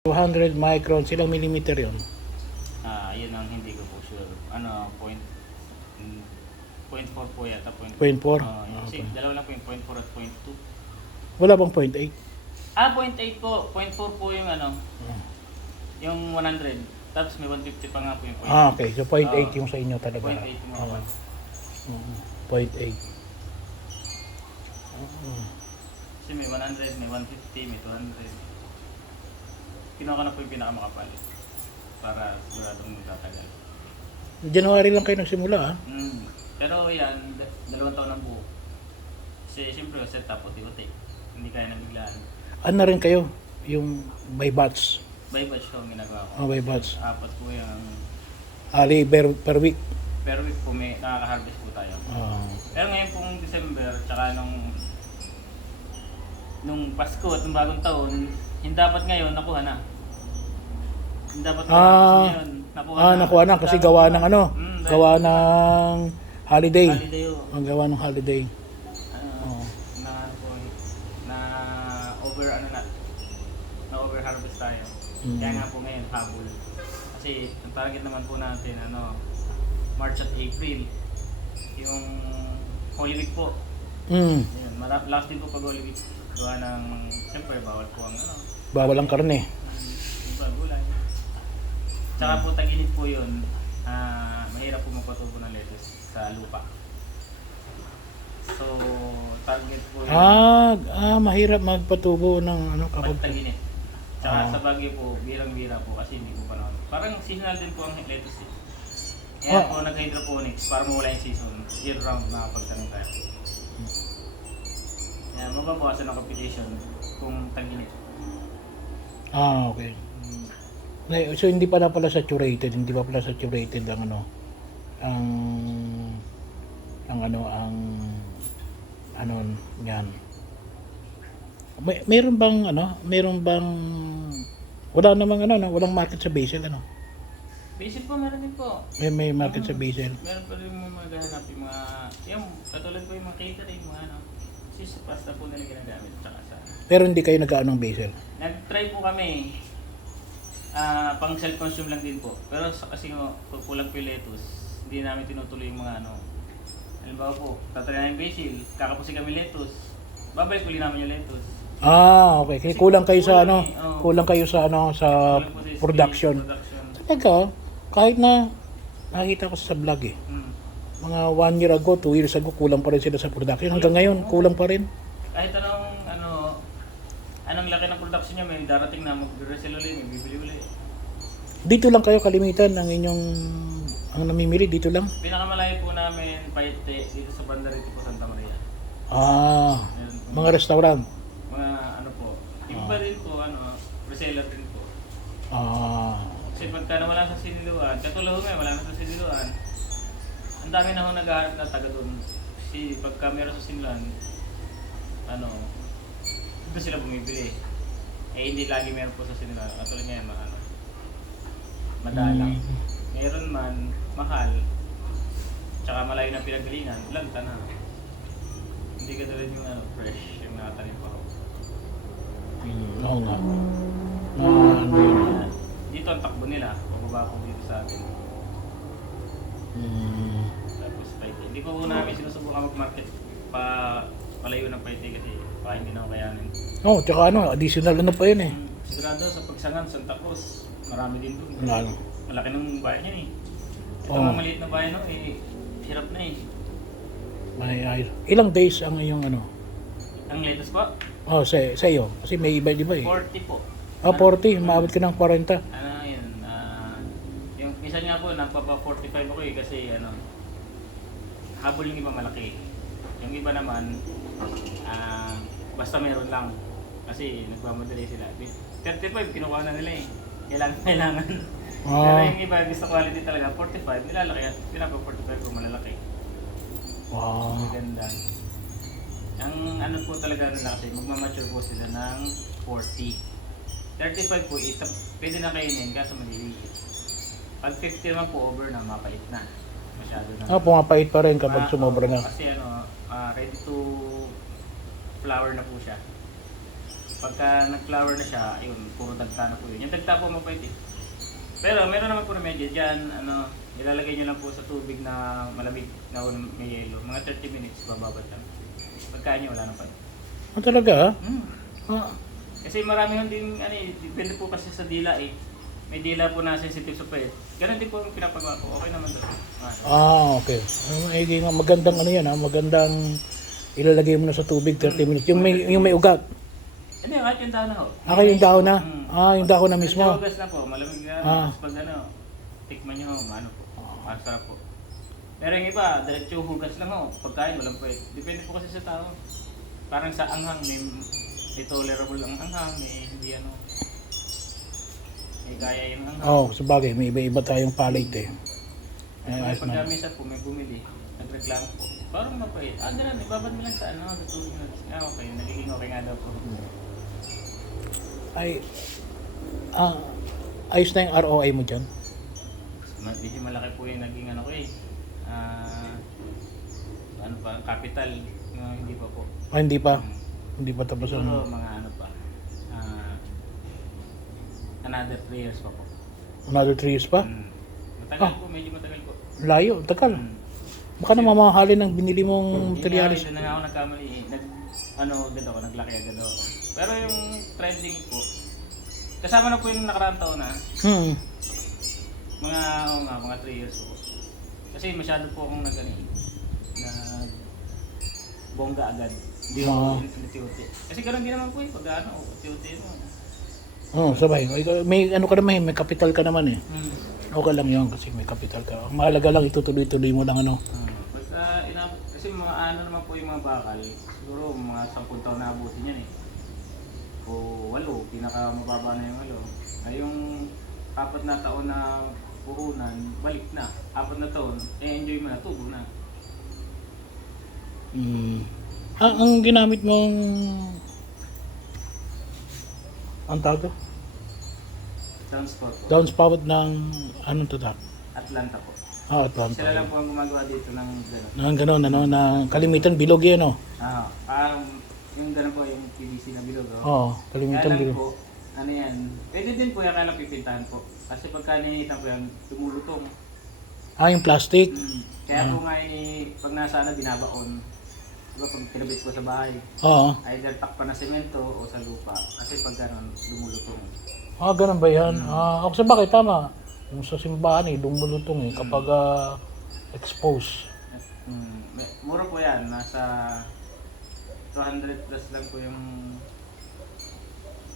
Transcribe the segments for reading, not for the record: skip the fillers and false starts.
200 microns, ilang millimeter yun? Yun ang hindi ko po sure. Mm, 0.4 po yata. 0.4? Kasi Okay. dalawa lang po yung 0.4 at 0.2. Wala bang 0.8? 0.8 po. 0.4 po yung yung 100. Tapos may 150 pa nga po yung 0.8. Okay. So 0.8 yung sa inyo talaga. 0.8 yung mga 0.8. Kasi may 100, may 150, may 200. Kinuha ko na po yung pinakamakapal para siguradong magtatagal. January lang kayo nagsimula Pero yan, 2 taon ng buo. Kasi siyempre set up, uti-uti. Hindi kaya nabiglaan. Ano na rin kayo? Yung by batch? By batch ko ang ginagawa ko. By batch. 4 po yung Ali per week? per week po may nakaka-harvest po tayo. Pero ngayon pong December, tsaka nung Pasko at nung bagong taon, yung dapat ngayon nakuha na. Yung dapat ngayon nakuha na kasi gawa ng gawa ng holiday. Ang gawa ng holiday. Na over harvest tayo. Kaya nga po ngayon habol. Kasi ang target naman po natin March at April. Yung Holy Week po. Yun, last din po pag Holy Week. Gawa ng siyempre bawal po ang bawal ang karne. Gulay. Tsaka po tag-init po yun. Mahirap po magpatubo ng lettuce sa lupa. So, target po yun. Mahirap magpatubo ng kapag tag-init. Tsaka sa Baguio po, birang-bira po kasi hindi po panahon. Parang seasonal din po ang lettuce eh. Kaya po nag-hydroponics para mawala yung season. Year-round na pagtanim tayo. Kaya mababawasan ang competition kung tag-init. Okay. So hindi pa na pala saturated, hindi pa pala saturated ang yan. Meron bang wala namang walang market sa basil Basil po meron din po. May market sa basil. Meron pa rin mga maghahanap yung katulad po yung mga catering, kasi sa pasta po nila ginagamit tsaka sa. Pero hindi kayo nag-aano ng basil? Nag-try po kami. Pang self-consume lang din po. Pero kasi kulang po yung lettuce, hindi namin tinutuloy yung mga halimbawa po, tatry namin basil, kakapusin kami lettuce, babalik ulit namin yung lettuce. Okay. Kasi kulang kayo sa kulang kayo sa sa production. Talaga, kahit na nakita ko sa vlog mga 1 year ago, 2 years ago, kulang pa rin sila sa production. Hanggang ngayon, kulang pa rin. Kahit anong laki ng production niya, may darating na mag-resell ulit, may bibili ulit. Dito lang kayo kalimitan ang namimili, dito lang? Pinakamalayo po namin, Paite, dito sa Bandarite po, Santa Maria. Mga restaurant? Mga po, iba din po, reseller din po. Kasi pagka nawala sa siniluan, katulad ngayon, wala na sa siniluan, ang dami na naghahanap na taga doon. Kasi pagka meron sa siniluan, doon sila bumibili. Hindi lagi meron po sa siniluan. Katulad ngayon, madalang. Meron man, mahal, tsaka malayo ng pinagalingan, lagta na. Hindi ka tulad yung fresh, yung nakatanim pa ako. Oo nga. Dito ang takbo nila, pababa ko dito sa atin. Tapos Paite. Hindi ko namin sinusubukan mag-market palayo ng Paite kasi baka hindi na ako kayanin. Tsaka additional pa yun Sigurado sa Pagsangan, Santa Cruz, marami din doon. Malaki ng bayan niya Ito mga maliit na bayan hirap na Ilang days ang iyong Ang lettuce po? Sa iyo. Kasi may iba-iba 40 po. 40, maabot ka ng 40. Yung minsan nga po, nagpapa-45 ako kasi habol yung iba malaki. Yung iba naman, basta meron lang. Kasi nagmamadali sila. 35, kinukuha na nila Kailangan. Pero yung iba, gusto quality talaga, 45, nilalaki at pinapa-45 kung malalaki. Wow. Maganda. Ang po talaga nila kasi, magmamature po sila ng 40. 35 po, pwede na kainin kaso maliliit. Pag 50 naman po, over na, mapait na. Masyado na. Pumapait pa rin kapag sumobra na. Kasi ready to flower na po siya. Pagka nag-flower na siya, ayun, puro dagta na po yun. Yung dagta po mapait eh. Pero meron naman po remedyo dyan, ilalagay nyo lang po sa tubig na malamig na may yelo. Mga 30 minutes, bababad lang. Pagkain nyo, wala nang pait. Talaga? Hmm. Ah, Kasi marami din, depende po kasi sa dila eh. May dila po na sensitive sa pait. Ganun din po ang pinapagawa ko. Okay naman daw. okay. Magandang ano yan magandang ilalagay mo na sa tubig 30 minutes. Yung may ugat. Hindi, kahit yung dahon na ho. Yung dahon na? Yung dahon na mismo. Hugas na po, malamig na. Tapos pag tikman nyo ho, po. Masarap po. Pero yung iba, diretso hugas lang ho. Pagkain, walang pwede. Depende po kasi sa tao. Parang sa anghang, may tolerable ang anghang, may hindi may kaya yung anghang. Sabagay, may iba-iba tayong palate eh. Pagka minsan po, may bumili, nagreklamo po. Parang mapait. Ganun, ibabad mo lang sa sa tubig na. Okay, nagiging okay nga daw po. Ayos na yung ROI mo dyan? Medyo malaki po yung naging ko eh. Capital. Hindi pa po. Hindi pa? Hindi pa tapos Siguro mga pa. Another 3 years pa po. Another 3 years pa? Matagal po, medyo matagal po. Layo, tagal. Baka na mamahalin ng binili mong materialis. Hindi na ako nagkamali eh. Agad ako, naglaki agad ako. Pero yung trending po, kasama na po yung nakaraang taon na. Mga 3 years po. Kasi masyado po akong nag bongga agad. Hindi ako natiuti. Kasi ganoon din naman po eh, pag tiuti mo. Sabay. May ka naman, may capital ka naman eh. Okay lang yun kasi may capital ka. Ang mahalaga lang, itutuloy-tuloy mo lang Kasi mga naman po yung mga bakal, siguro mga 10 taon na abutin yan eh. O 8, pinakamababa na yung 8. Ay yung 4 na taon na puhunan, balik na. 4 na taon, enjoy mo na, tubo na. Ang ginamit mong ang tawag to? Downspout po. Downspout ng anong to da? Atlanta po. Atlanta. Sila lang po ang gumagawa dito ng gano'n. Ng gano'n, ng kalimitan bilog yan, Parang yung gano'n po, yung PVC na bilog. Kalimitan bilog. Po, yan, pwede din po yung kailang pipintahan po. Kasi pagka ninihitan po yan, tumulutong. Yung plastic? Kaya po nga pag nasa binabaon. Diba pag tinabit po sa bahay, either takpan na semento o sa lupa. Kasi pag gano'n, lumulutong. Ganun ba yan? Ako sa bakit, tama. Yung sa simbahan lumulutong kapag exposed. Mura po yan, nasa 200 plus lang po yung...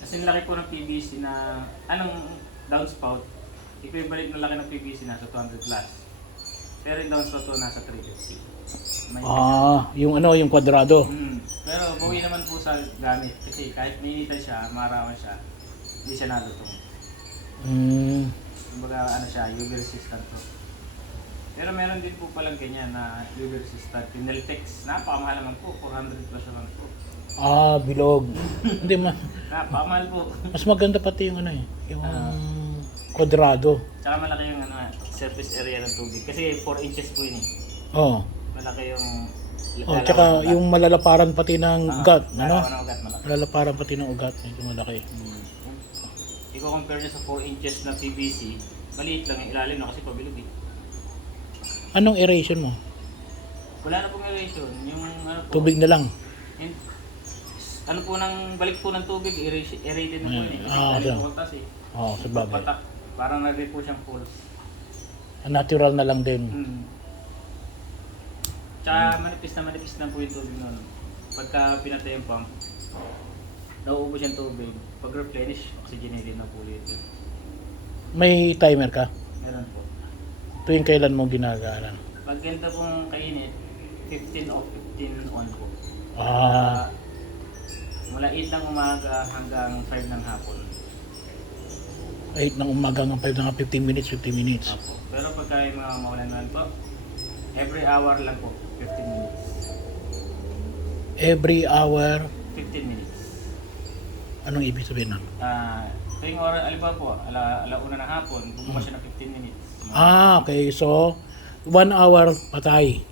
Kasi laki po ng PVC na... downspout, equivalent na laki ng PVC nasa 200 plus. Pero yung downspout po nasa 350. Yung kwadrado. Pero bawi naman po sa gamit kasi kahit minitan siya, marawan siya, hindi siya nalutong. Kumbaga siya, UV resistant po. Pero meron din po palang ganyan na UV resistant. Yung Neltex, napakamahal naman po, 400 plus naman po. Bilog. Hindi Napakamahal po. Mas maganda pati yung yung kwadrado. Tsaka malaki yung surface area ng tubig. Kasi 4 inches po yun eh. Malaki yung... tsaka yung malalaparan pati ng ugat, Ugat, malaki. Malalaparan pati ng ugat, medyo malaki. I-compare nyo sa 4 inches na PVC, maliit lang yung ilalim na kasi pabilog eh. Anong aeration mo? Wala na pong aeration, yung Tubig na lang? Yung, balik po ng tubig, aerated na po yun eh. Kasi galing po kaltas eh. Sa bagay. Patak, parang nag-rip po siyang pulse. Natural na lang din. Tsaka manipis na po yung tubig nun. Pagka pinatay yung pump, nauubos yung tubig. Pag replenish, oxygenated na po ulit yun. May timer ka? Meron po. Tuwing kailan mo ginagalan? Pag ganito pong kainit, 15 off, 15 on po. Mula 8 ng umaga hanggang 5 ng hapon. 8 ng umaga hanggang 5 ng 15 minutes, 15 minutes. Apo. Pero pagka yung mga maulan po, every hour lang po, 15 minutes. Every hour? 15 minutes. Anong ibig sabihin nun? Tuwing oras, alimbawa po, alauna ng hapon, bumukas siya ng 15 minutes. Okay. So, 1 hour patay.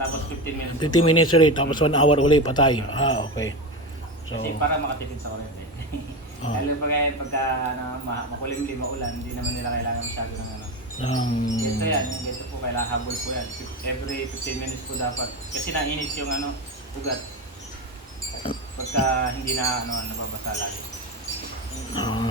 Tapos 15 minutes. 15 minutes ulit, tapos 1 hour ulit patay. Okay. So, Kasi para makatipid sa kuryente. Ah. Lalo pagka ano, makulimlim, maulan, hindi naman nila kailangan masyado ng ano. ng, Ito yan, yung ganito po, kailangan habol po yan. Every 15 minutes po dapat. Kasi nainit yung ano, ugat. Pagka hindi na ano, nababasa lagi. ah,